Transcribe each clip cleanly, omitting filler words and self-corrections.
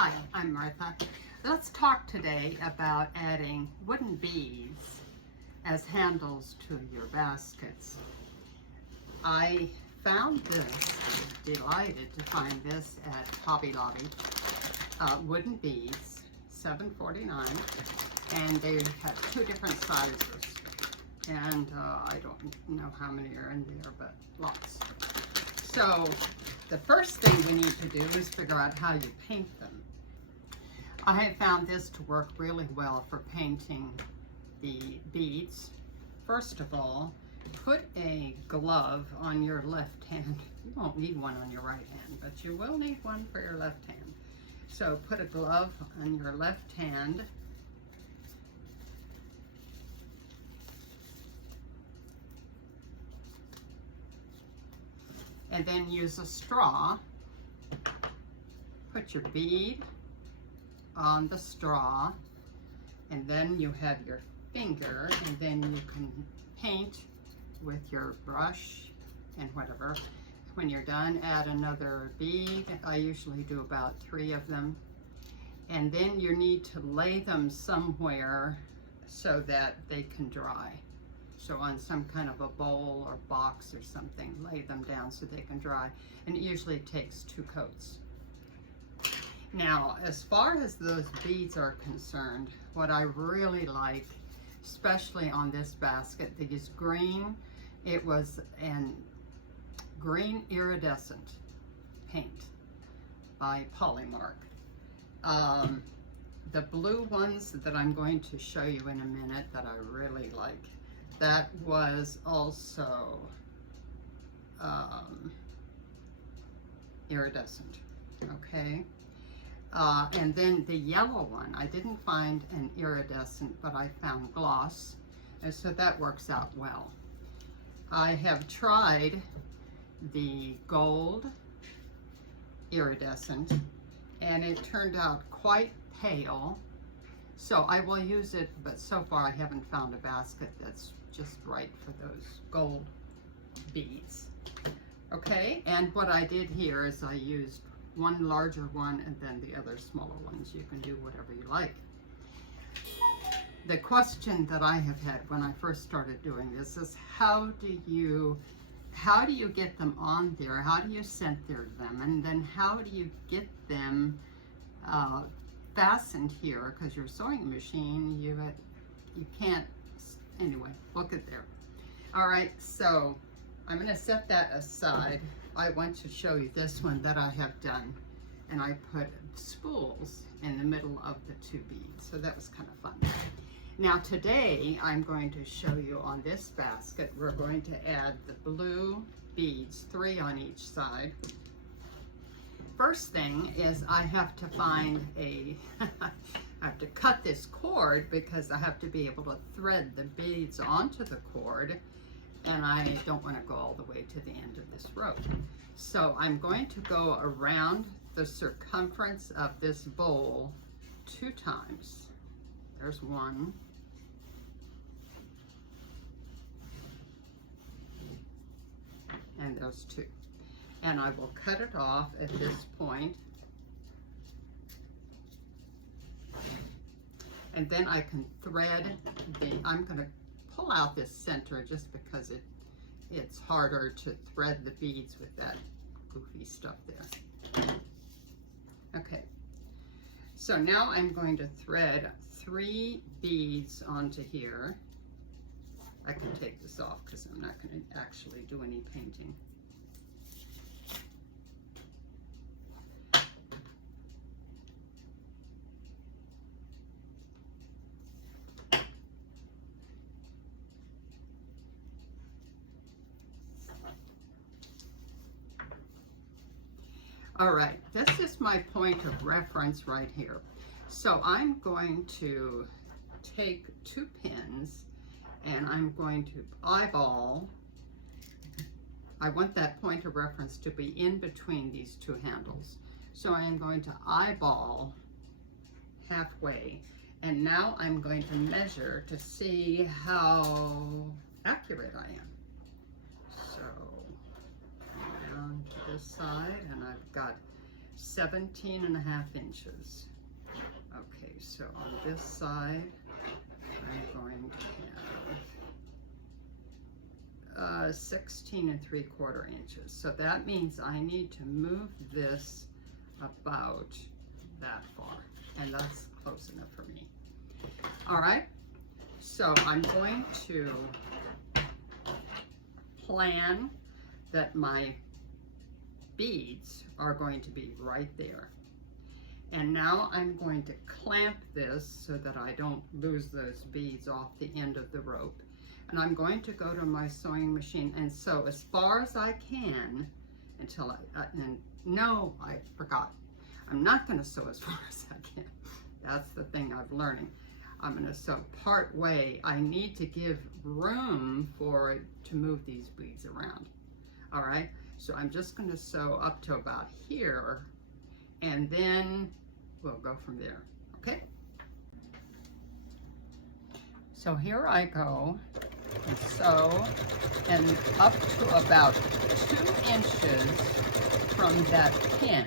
Hi, I'm Martha. Let's talk today about adding wooden beads as handles to your baskets. I found this, delighted to find this at Hobby Lobby. Wooden beads, $7.49, and they have two different sizes. And I don't know how many are in there, but lots. So the first thing we need to do is figure out how you paint them. I have found this to work really well for painting the beads. First of all, put a glove on your left hand. You won't need one on your right hand, but you will need one for your left hand. So put a glove on your left hand. And then use a straw. Put your bead on the straw, and then you have your finger, and then you can paint with your brush and whatever. When you're done, add another bead. I usually do about 3 of them. And then you need to lay them somewhere so that they can dry. So on some kind of a bowl or box or something, lay them down so they can dry. And it usually takes 2 coats. Now, as far as those beads are concerned, what I really like, especially on this basket, they use green. It was an green iridescent paint by Polymark. The blue ones that I'm going to show you in a minute that I really like, that was also iridescent, okay? And then the yellow one, I didn't find an iridescent, but I found gloss, and so that works out well. I have tried the gold iridescent, and it turned out quite pale, so I will use it, but so far I haven't found a basket that's just right for those gold beads. Okay, and what I did here is I used one larger one and then the other smaller ones. You can do whatever you like. The question that I have had when I first started doing this is how do you get them on there? How do you center them? And then how do you get them fastened here? Because your sewing machine, you can't, anyway, look at there. All right, so I'm gonna set that aside. I want to show you this one that I have done, and I put spools in the middle of the 2 beads, so that was kind of fun. Now today I'm going to show you on this basket, we're going to add the blue beads, 3 on each side. First thing is I have to find I have to cut this cord because I have to be able to thread the beads onto the cord, and I don't want to go all the way to the end of this rope. So I'm going to go around the circumference of this bowl 2 times. There's 1. And there's 2. And I will cut it off at this point. And then I can thread I'm going to pull out this center just because it's harder to thread the beads with that goofy stuff there. Okay, so now I'm going to thread 3 beads onto here. I can take this off because I'm not going to actually do any painting. All right, this is my point of reference right here. So I'm going to take 2 pins and I'm going to eyeball. I want that point of reference to be in between these 2 handles. So I am going to eyeball halfway, and now I'm going to measure to see how accurate I am. So down to this side, and I've got 17.5 inches. Okay, so on this side, I'm going to have 16 3/4 inches. So that means I need to move this about that far, and that's close enough for me. All right, so I'm going to plan that my beads are going to be right there. And now I'm going to clamp this so that I don't lose those beads off the end of the rope. And I'm going to go to my sewing machine and sew as far as I can until I forgot. I'm not going to sew as far as I can. That's the thing I'm learning. I'm going to sew part way. I need to give room for it to move these beads around. All right, so I'm just going to sew up to about here, and then we'll go from there. Okay, so here I go and sew, and up to about 2 inches from that pin.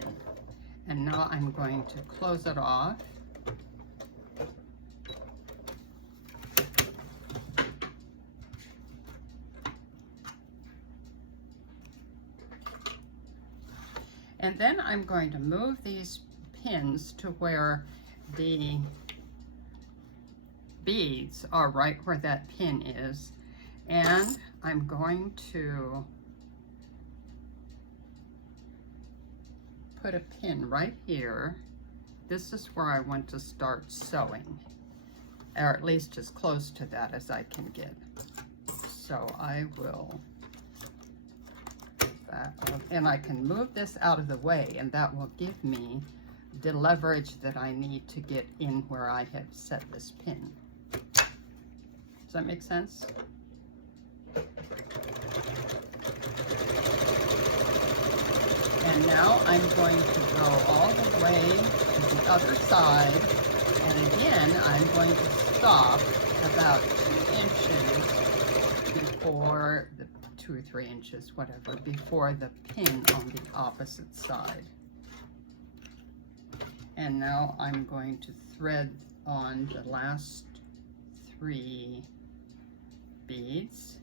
And now I'm going to close it off. And then I'm going to move these pins to where the beads are right where that pin is. And I'm going to put a pin right here. This is where I want to start sewing, or at least as close to that as I can get. So I will and I can move this out of the way, and that will give me the leverage that I need to get in where I have set this pin. Does that make sense? And now I'm going to go all the way to the other side, and again I'm going to stop about 2 inches before the 2 or 3 inches, whatever, before the pin on the opposite side. And now I'm going to thread on the last 3 beads.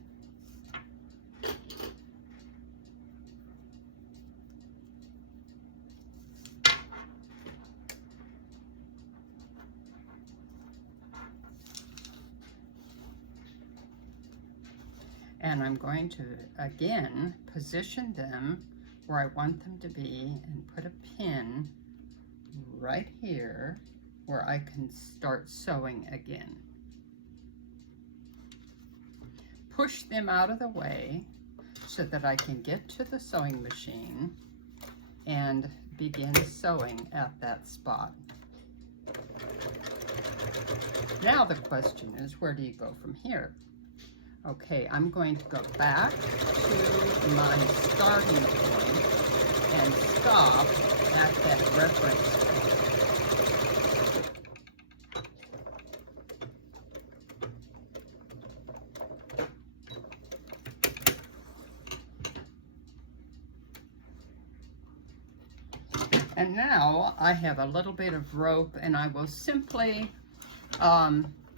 And I'm going to, again, position them where I want them to be and put a pin right here where I can start sewing again. Push them out of the way so that I can get to the sewing machine and begin sewing at that spot. Now the question is, where do you go from here? Okay, I'm going to go back to my starting point and stop at that reference point. And now I have a little bit of rope, and I will simply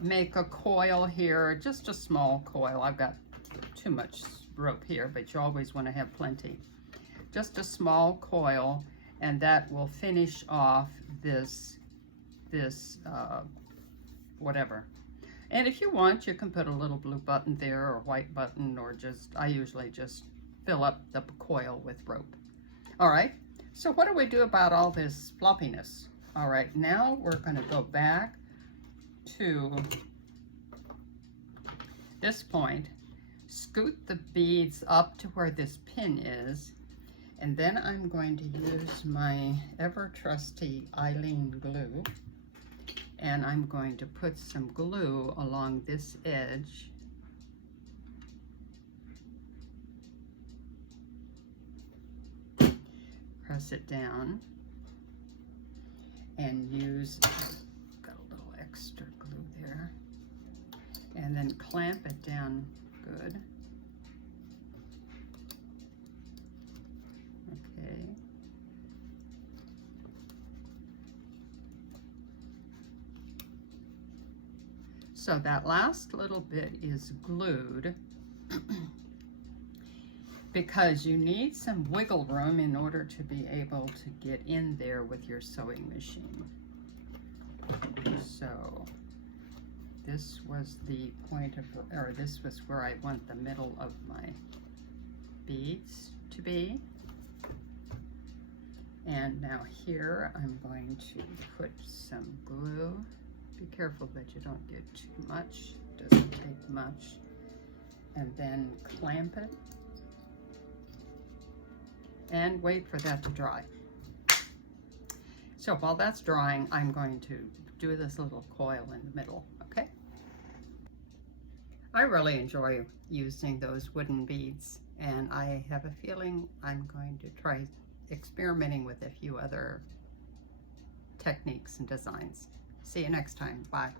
make a coil here, just a small coil. I've got too much rope here, but you always want to have plenty. Just a small coil, and that will finish off this whatever. And if you want, you can put a little blue button there or white button, or just, I usually just fill up the coil with rope. All right, so what do we do about all this floppiness? All right, now we're going to go back to this point, scoot the beads up to where this pin is, and then I'm going to use my ever trusty Eileen glue, and I'm going to put some glue along this edge. Press it down and use, got a little extra glue there, and then clamp it down good. Okay. So that last little bit is glued because you need some wiggle room in order to be able to get in there with your sewing machine. So this was the point of, or this was where I want the middle of my beads to be. And now here I'm going to put some glue. Be careful that you don't get too much. It doesn't take much. And then clamp it. And wait for that to dry. So while that's drying, I'm going to do this little coil in the middle, okay? I really enjoy using those wooden beads, and I have a feeling I'm going to try experimenting with a few other techniques and designs. See you next time. Bye.